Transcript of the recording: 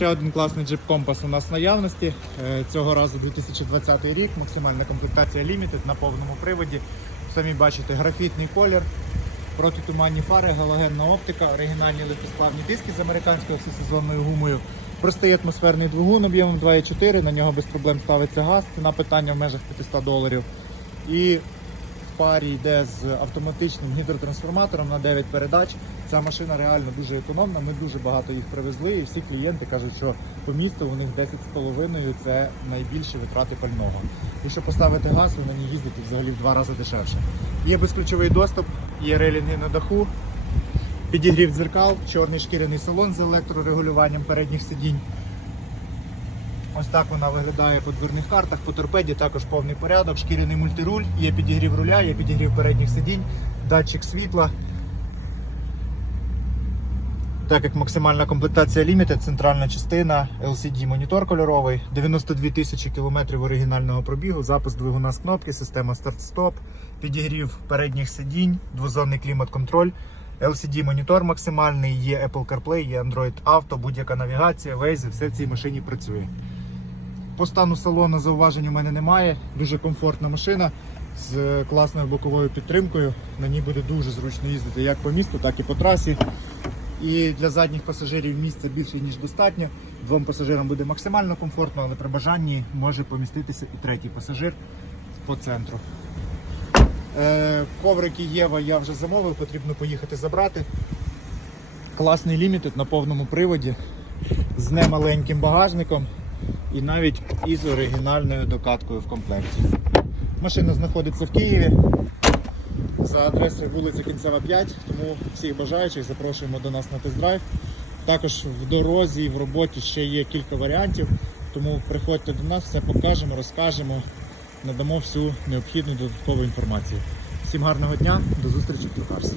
ще один класний джип компас у нас в наявності. Е, Цього разу 2020 рік, максимальна комплектація Limited на повному приводі. Самі бачите, графітний колір, протитуманні фари, галогенна оптика, оригінальні легкосплавні диски з американською всесезонною гумою. Простий атмосферний двигун об'ємом 2,4, на нього без проблем ставиться газ, ціна питання в межах 500 доларів. І парі йде з автоматичним гідротрансформатором на 9 передач. Ця машина реально дуже економна. Ми дуже багато їх привезли, і всі клієнти кажуть, що по місту у них 10,5 це найбільші витрати пального. Якщо поставити газ, ви на ній взагалі в два рази дешевше. Є безключовий доступ, є релінги на даху, підігрів дзеркал, чорний шкіряний салон з електрорегулюванням передніх сидінь. Ось так вона виглядає по дверних картах, по торпеді також повний порядок, шкіряний мультируль, є підігрів руля, є підігрів передніх сидінь, датчик світла. Так як максимальна комплектація Limited, центральна частина, LCD монітор кольоровий, 92 тисячі кілометрів оригінального пробігу, запуск двигуна з кнопки, система старт-стоп, підігрів передніх сидінь, двозонний клімат-контроль, LCD монітор максимальний, є Apple CarPlay, є Android Auto, будь-яка навігація, Waze, все в цій машині працює. По стану салону зауважень у мене немає. Дуже комфортна машина з класною боковою підтримкою. На ній буде дуже зручно їздити як по місту, так і по трасі. І для задніх пасажирів місця більше ніж достатньо. Двом пасажирам буде максимально комфортно, але при бажанні може поміститися і третій пасажир по центру. Е, коврики Єва я вже замовив, потрібно поїхати забрати. Класний лімітед на повному приводі з немаленьким багажником і навіть із оригінальною докаткою в комплекті. Машина знаходиться в Києві за адресою вулиця Кінцева 5, тому всіх бажаючих запрошуємо до нас на тест-драйв. Також в дорозі і в роботі ще є кілька варіантів, тому приходьте до нас, все покажемо, розкажемо, надамо всю необхідну додаткову інформацію. Всім гарного дня, до зустрічі в Токарсі.